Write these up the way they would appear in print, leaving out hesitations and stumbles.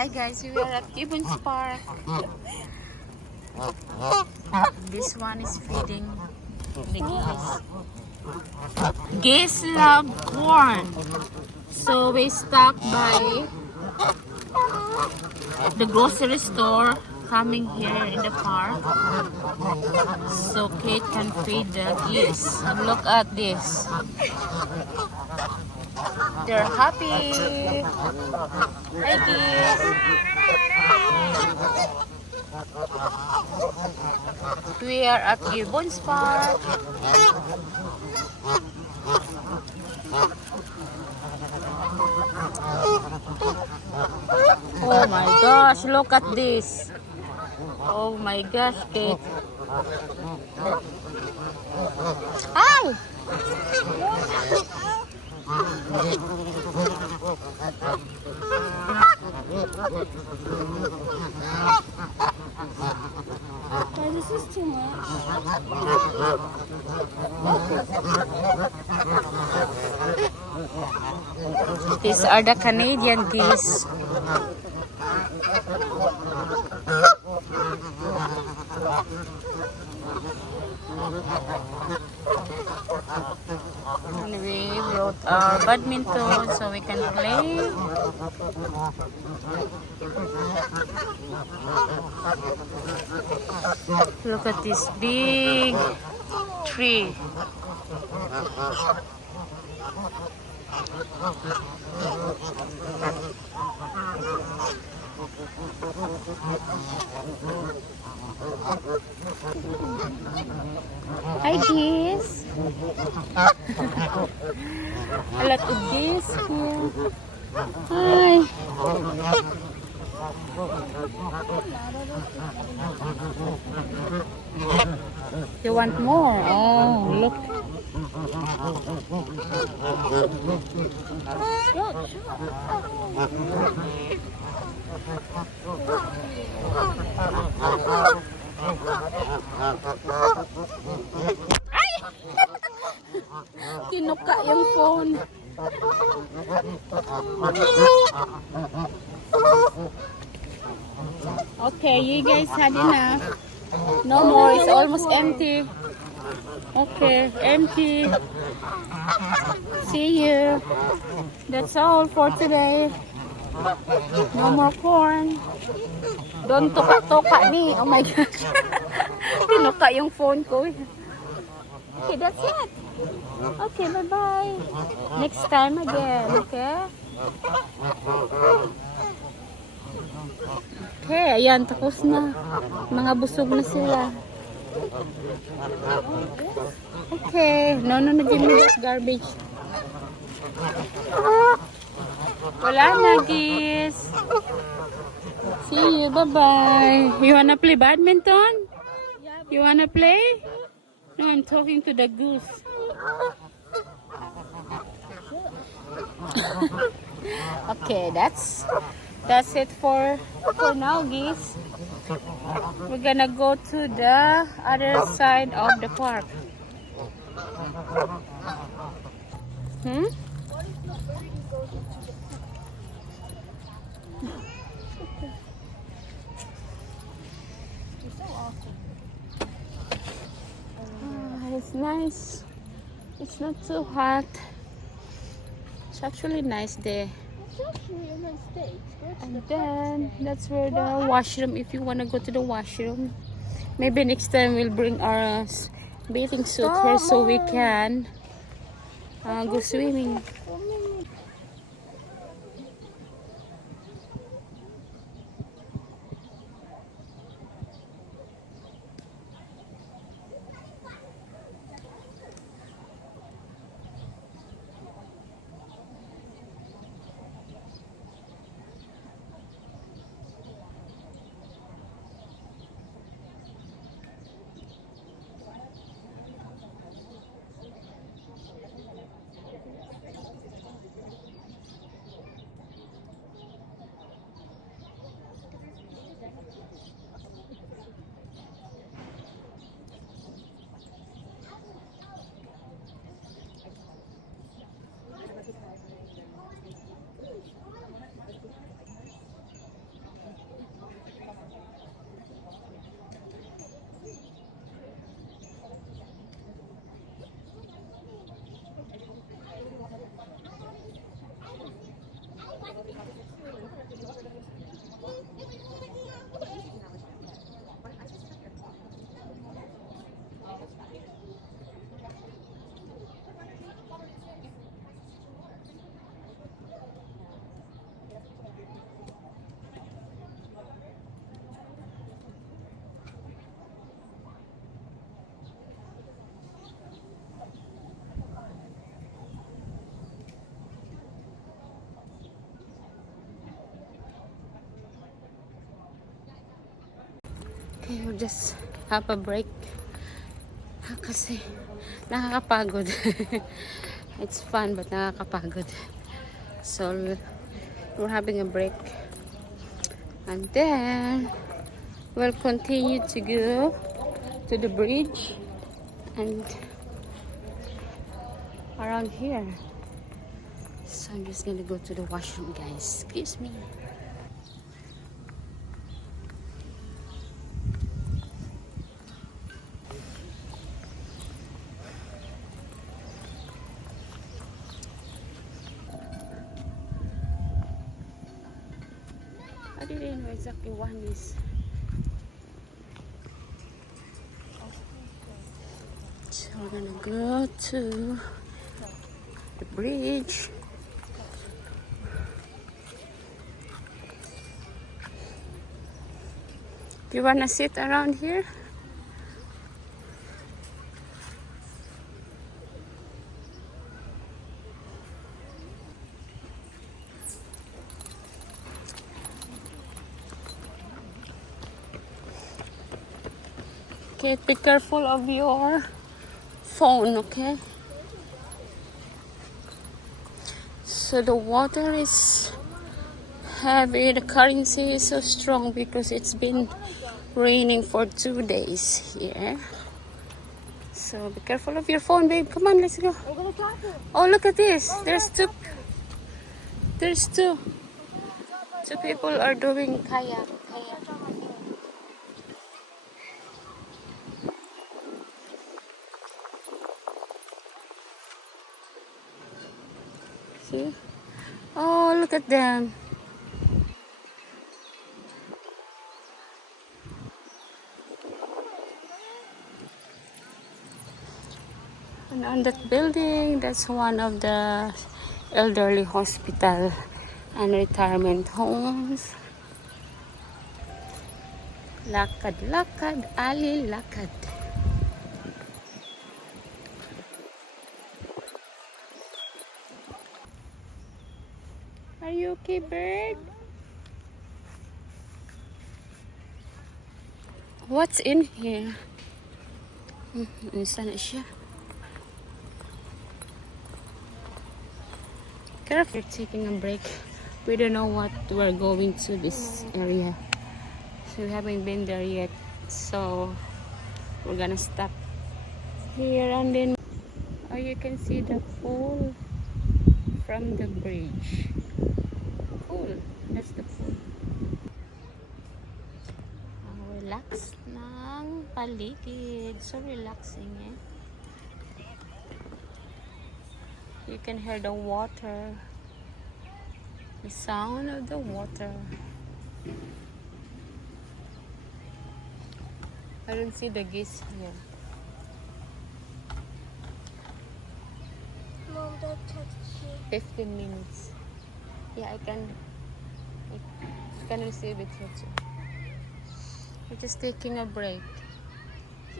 Hi guys, we are at Gibbons Park. This one is feeding the geese. Geese love corn. So we stopped by the grocery store coming here in the park so Kate can feed the geese. Look at this. They're happy. Hi geese. We are at Gibbons Park. Oh my gosh, look at this. Oh my gosh, Kate. Hi! Oh, this is too much. These are the Canadian geese. And we brought our badminton so we can play. Look at this big tree. Hi geese. A lot of geese here. Hi. You want more? Oh, look. Ay! Kinuka yung phone. Okay, you guys had enough. No more, it's almost empty. Okay, empty. See you. That's all for today. No more corn. Don't tuka-tuka ni. Oh my God. Tinuka yung phone ko. Okay, that's it. Okay, bye-bye. Next time again, okay? Okay, ayan, tapos na. Mga busog na sila. Okay, no, give me that garbage. Wala na, geese. See you, bye-bye. You wanna play badminton? You wanna play? No, I'm talking to the goose. Okay, that's it for now, geese. We're gonna go to the other side of the park. It's nice. It's not too hot. It's actually a nice day. It's actually a nice day. And then that's where the washroom, if you want to go to the washroom. Maybe next time we'll bring our bathing suit here so we can go swimming. Okay, we'll just have a break. Kasi nakakapagod. It's fun but nakakapagod. So we're having a break. And then we'll continue to go to the bridge and around here. So I'm just gonna go to the washroom, guys. Excuse me. I didn't know exactly one is. So we're gonna go to the bridge. Do you wanna sit around here? Okay, be careful of your phone, okay? So the water is heavy, the currency is so strong because it's been raining for 2 days here. So be careful of your phone, babe. Come on, let's go. Oh, look at this. There's two people are doing kayak. See? Oh, look at them. And on that building, that's one of the elderly hospital and retirement homes. Lakad, lakad, ali, lakad. Are you okay, bird? What's in here? Isa na siya. Careful, taking a break. We don't know what we're going to this area. So we haven't been there yet. So we're gonna stop here and then you can see the pool from the bridge. Pool. That's the pool. Relax ng paligid. So relaxing, eh? You can hear the water. The sound of the water. I don't see the geese here. Mom, that touched you. 15 minutes. Yeah, I can receive it here too. We're just taking a break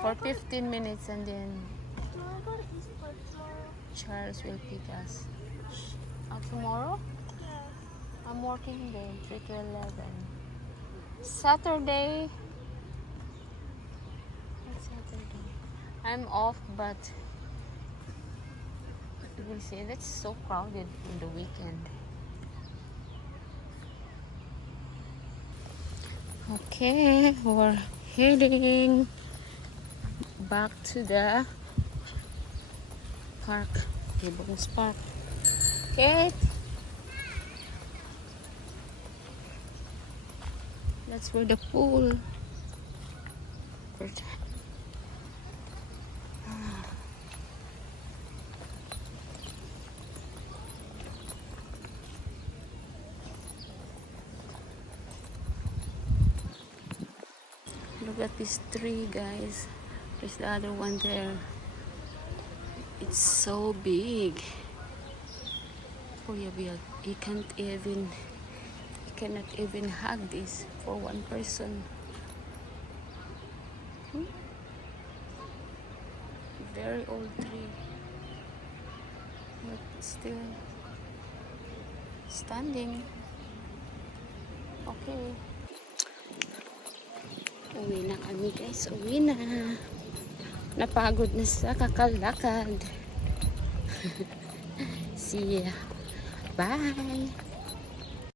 for 15 minutes and then Do I go to East Park tomorrow? Charles will pick us. Tomorrow? Yeah. I'm working day, 3 to 11. Saturday. What's Saturday? I'm off, but we'll see. That's so crowded in the weekend. Okay, we're heading back to the park, Gibbons Park. Kate, that's where the pool. Look at this tree, guys. There's the other one there. It's so big. Oh yeah, you cannot even hug this for one person. Very old tree, but still standing. Okay. Uwi na kami guys. Uwi na. Napagod na sa kakalakad. See ya. Bye.